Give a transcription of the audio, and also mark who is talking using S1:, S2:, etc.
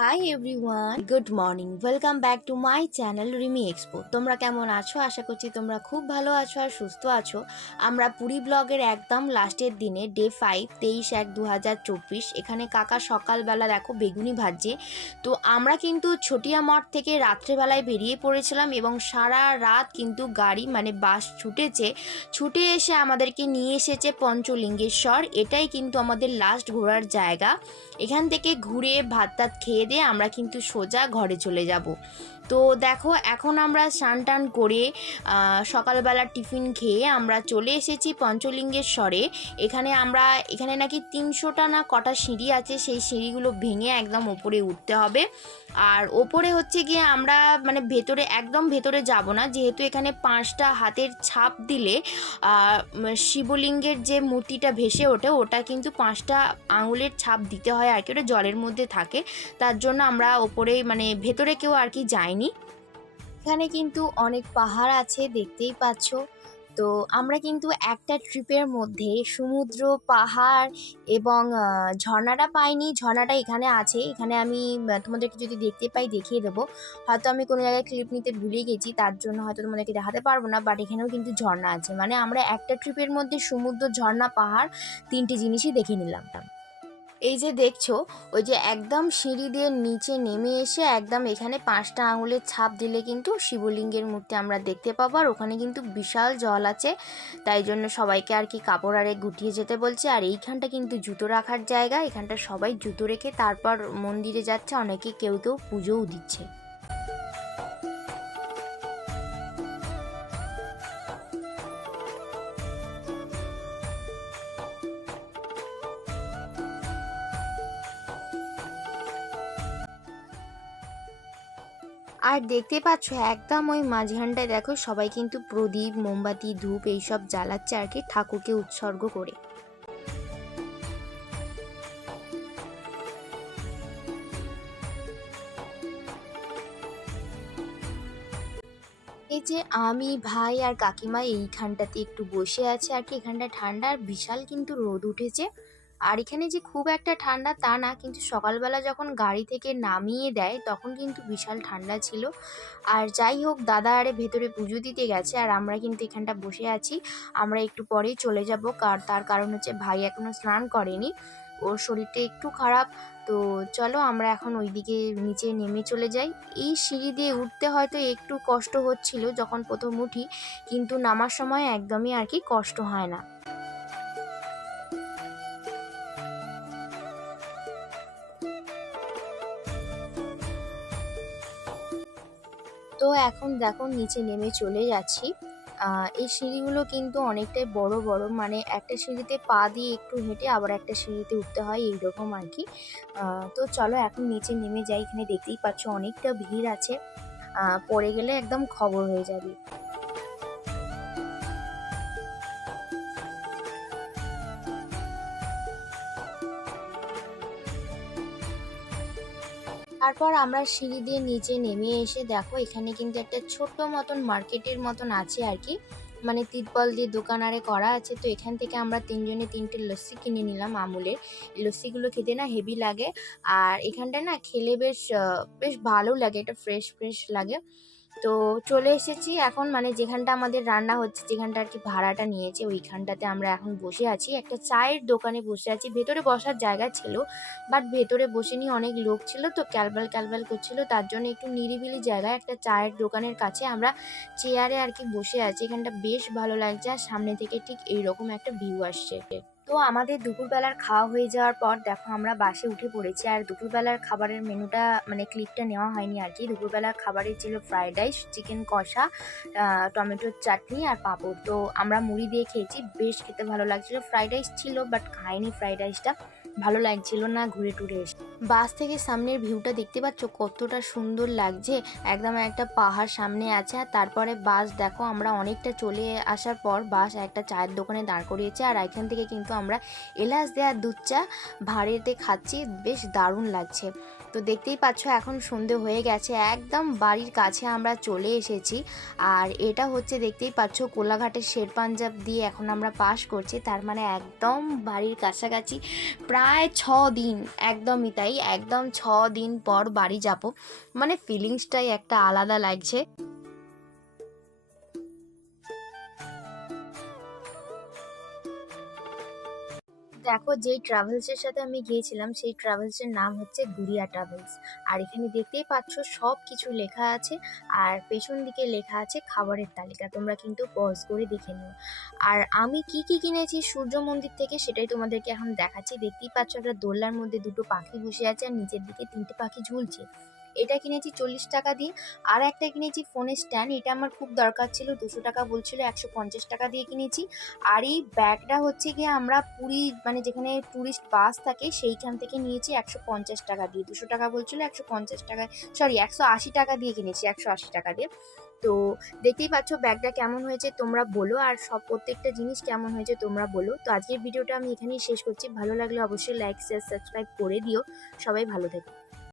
S1: Hi everyone good morning welcome back to my channel Rimi expo তোমরা কেমন আছো? আশা করছি তোমরা খুব ভালো আছো আর সুস্থ আছো। আমরা পুরী ব্লগের একদম লাস্টের দিনে ডে ফাইভ তেইশ এক দু হাজার চব্বিশ, এখানে কাকা সকালবেলা দেখো বেগুনি ভাজছে। তো আমরা কিন্তু ছটিয়া মঠ থেকে রাত্রেবেলায় বেরিয়ে পড়েছিলাম এবং সারা রাত কিন্তু গাড়ি মানে বাস ছুটেছে। ছুটে এসে আমাদেরকে নিয়ে এসেছে পঞ্চলিঙ্গেশ্বর। এটাই কিন্তু আমাদের লাস্ট ঘোরার জায়গা। এখান থেকে ঘুরে ভাত টাত খেয়ে দিয়ে আমরা কিন্তু সোজা ঘরে চলে যাব। তো দেখো, এখন আমরা স্নান টান করে সকালবেলা টিফিন খেয়ে আমরা চলে এসেছি পঞ্চলিঙ্গেশ্বরে। এখানে আমরা, এখানে নাকি তিনশোটা না কটা সিঁড়ি আছে, সেই সিঁড়িগুলো ভেঙে একদম ওপরে উঠতে হবে। আর ওপরে হচ্ছে গিয়ে আমরা মানে ভেতরে, একদম ভেতরে যাব না, যেহেতু এখানে পাঁচটা হাতের ছাপ দিলে শিবলিঙ্গের যে মূর্তিটা ভেসে ওঠে, ওটা কিন্তু পাঁচটা আঙুলের ছাপ দিতে হয় আর কি, ওটা জলের মধ্যে থাকে। তার জন্য আমরা ওপরে মানে ভেতরে কেউ আর কি যাইনি এখানে কিন্তু অনেক পাহাড় আছে, দেখতেই পাচ্ছ। তো আমরা কিন্তু একটা ট্রিপের মধ্যে সমুদ্র, পাহাড় এবং ঝর্ণাটা পাইনি। ঝর্ণাটা এখানে আছে। এখানে আমি তোমাদেরকে যদি দেখতে পাই, দেখিয়ে দেবো। হয়তো আমি কোনো জায়গায় ক্লিপ নিতে ভুলে গেছি, তার জন্য হয়তো তোমাদেরকে দেখাতে পারব না বাট এখানেও কিন্তু ঝর্ণা আছে। মানে আমরা একটা ট্রিপের মধ্যে সমুদ্র, ঝর্ণা, পাহাড় তিনটে জিনিসই দেখে নিলাম। এই যে দেখছ, ওই যে একদম সিঁড়ি দিয়ে নিচে নেমে এসে একদম এখানে পাঁচটা আঙুলের ছাপ দিলে কিন্তু শিবলিঙ্গের মূর্তি আমরা দেখতে পাবো। আর ওখানে কিন্তু বিশাল জল আছে, তাই জন্য সবাইকে আর কি কাপড় আরে গুটিয়ে যেতে বলছে। আর এইখানটা কিন্তু জুতো রাখার জায়গা, এখানটা সবাই জুতো রেখে তারপর মন্দিরে যাচ্ছে, অনেকে কেউ কেউ পুজোও দিচ্ছে। আর দেখতে পাচ্ছ একদম ওই মাঝখানটায় দেখো সবাই কিন্তু প্রদীপ, মোমবাতি, ধূপ এইসব জ্বালাচ্ছে আর কি ঠাকুরকে উৎসর্গ করে। এই যে আমি, ভাই আর কাকিমা এইখানটাতে একটু বসে আছে আর কি, এখানটা ঠান্ডা আর বিশাল কিন্তু রোদ উঠেছে। আর এখানে যে খুব একটা ঠান্ডা তা না, কিন্তু সকালবেলা যখন গাড়ি থেকে নামিয়ে দেয়, তখন কিন্তু বিশাল ঠান্ডা ছিল। আর যাই হোক, দাদা আরে ভেতরে পুজো দিতে গেছে, আর আমরা কিন্তু এখানটা বসে আছি। আমরা একটু পরেই চলে যাব, কার, তার কারণ হচ্ছে ভাই এখনও স্নান করেনি। ওর শরীরটা একটু খারাপ, তো চলো আমরা এখন ওইদিকে নিচে নেমে চলে যাই। এই সিঁড়ি দিয়ে উঠতে হয়তো একটু কষ্ট হচ্ছিল যখন প্রথম উঠি, কিন্তু নামার সময় একদমই আর কি কষ্ট হয় না। তো এখন দেখো নিচে নেমে চলে যাচ্ছি। এই সিঁড়িগুলো কিন্তু অনেকটাই বড় বড়। মানে একটা সিঁড়িতে পা দিয়ে একটু হেঁটে আবার একটা সিঁড়িতে উঠতে হয়, এইরকম আর কি। তো চলো এখন নিচে নেমে যাই। এখানে দেখতেই পাচ্ছ অনেকটা ভিড় আছে। পড়ে গেলে একদম খবর হয়ে যাবে। তারপর আমরা সিঁড়ি দিয়ে নিচে নেমে এসে দেখো, এখানে কিন্তু একটা ছোট্ট মতন মার্কেটের মতন আছে আর কি। মানে তিরপল দিয়ে দোকান আরে করা আছে। তো এখান থেকে আমরা তিনজনে তিনটে লস্যি কিনে নিলাম আমুলের। লস্যিগুলো খেতে না হেভি লাগে। আর এখানটা না খেলে বেশ বেশ ভালো লাগে। এটা ফ্রেশ ফ্রেশ লাগে। তো চলে এসেছি এখন মানে যেখানটা আমাদের রান্না হচ্ছে, যেখানটা আর কি ভাড়াটা নিয়েছে, ওইখানটাতে আমরা এখন বসে আছি। একটা চায়ের দোকানে বসে আছি। ভেতরে বসার জায়গা ছিল বাট ভেতরে বসেনি, অনেক লোক ছিল তো ক্যালবাল ক্যালবাল করছিল। তার জন্য একটু নিরিবিলি জায়গায় একটা চায়ের দোকানের কাছে আমরা চেয়ারে আর কি বসে আছি। এখানটা বেশ ভালো লাগছে আর সামনে থেকে ঠিক এইরকম একটা ভিউ আসছে। তো আমাদের দুপুরবেলার খাওয়া হয়ে যাওয়ার পর দেখো আমরা বাসে উঠে পড়েছি আর দুপুরবেলার খাবারের মেনুটা মানে ক্লিপটা নেওয়া হয়নি আর কি। দুপুরবেলার খাবারের ছিল ফ্রায়েড রাইস চিকেন কষা টমেটোর চাটনি আর পাঁপড়। তো আমরা মুড়ি দিয়ে খেয়েছি, বেশ খেতে ভালো লাগছিল। ফ্রায়েড রাইস ছিল বাট খাইনি ফ্রায়েড রাইসটা ভালো লাগছিল না ঘুরে টুরে এসে। বাস থেকে সামনের ভিউটা দেখতে পাচ্ছ? কতটা সুন্দর লাগছে। একদম একটা পাহাড় সামনে আছে আর তারপরে বাস, দেখো আমরা অনেকটা চলে আসার পর বাস একটা চায়ের দোকানে দাঁড় করিয়েছে আর এখান থেকে কিন্তু আমরা এলাচ দেওয়ার দুধ চা ভাড়েতে খাচ্ছি। বেশ দারুণ লাগছে। তো দেখতেই পাচ্ছ এখন সন্ধে হয়ে গেছে। একদম বাড়ির কাছে আমরা চলে এসেছি আর এটা হচ্ছে দেখতেই পাচ্ছ কোলাঘাটের শের পাঞ্জাব দিয়ে এখন আমরা পাস করছি। তার মানে একদম বাড়ির কাছাকাছি। প্রায় ছ দিন, একদমই তাই, একদম ছ দিন পর বাড়ি যাব। মানে ফিলিংসটাই একটা আলাদা লাগছে। দেখো যেই ট্রাভেলসের সাথে আমি গিয়েছিলাম, সেই ট্রাভেলসের নাম হচ্ছে গুড়িয়া ট্রাভেলস আর এখানে দেখতেই পাচ্ছ সব কিছু লেখা আছে, আর পেছন দিকে লেখা আছে খাবারের তালিকা, তোমরা কিন্তু পজ করে দেখে নিও। আর আমি কি কি কিনেছি সূর্য মন্দির থেকে সেটাই তোমাদেরকে এখন দেখাচ্ছি। দেখতেই পাচ্ছ একটা দোলনার মধ্যে দুটো পাখি বসে আছে, আর নিচের দিকে তিনটে পাখি ঝুলছে। এটা কিনেছি চল্লিশ টাকা দিয়ে। আর একটা কিনেছি ফোনের স্ট্যান্ড এটা আমার খুব দরকার ছিল, দুশো টাকা বলছিল, একশো পঞ্চাশ টাকা দিয়ে কিনেছি। আর এই ব্যাগটা হচ্ছে গিয়ে আমরা পুরী মানে যেখানে ট্যুরিস্ট বাস থাকে, সেইখান থেকে নিয়েছি একশো পঞ্চাশ টাকা দিয়ে। দুশো টাকা বলছিল, একশো পঞ্চাশ টাকা সরি একশো আশি টাকা দিয়ে কিনেছি, একশো আশি টাকা দিয়ে। তো দেখতেই পাচ্ছ ব্যাগটা কেমন হয়েছে, তোমরা বলো। আর সব প্রত্যেকটা জিনিস কেমন হয়েছে, তোমরা বলো। তো আজকের ভিডিওটা আমি এখানেই শেষ করছি। ভালো লাগলে অবশ্যই লাইক শেয়ার সাবস্ক্রাইব করে দিও। সবাই ভালো থেকো।